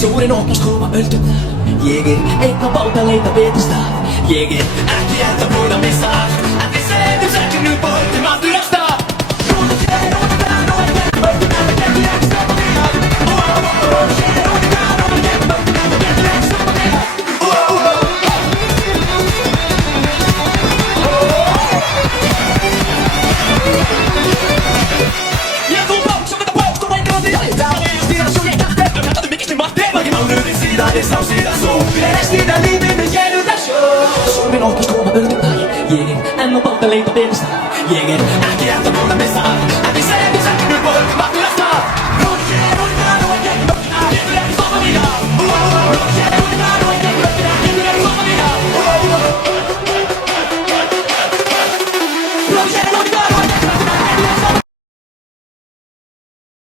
Sjórinn opnast koma öldurnar Ég einn á bát að leita betur stað Ég ekki enda búinn að missa allt En við setjum seglin upp og höldum aftur af stað Rúna þér, rúna þar og ekki mörgum En það getur ekki stoppa mig að Rúna þér, rúna þar og ekki mörgum En það getur ekki stoppa mig að Ég þú bók sem þetta bók og vængur á því Það er stýra svo ég kætti Það kallaðu mikið sem varti Var ég mánuðin síðan ég sá síðan svo Fyrir restina lífinu gerum það sjó Sjórinn opnast koma öldurnar Ég enn á bát að leita betur stað Ég ekki enda búinn að missa allt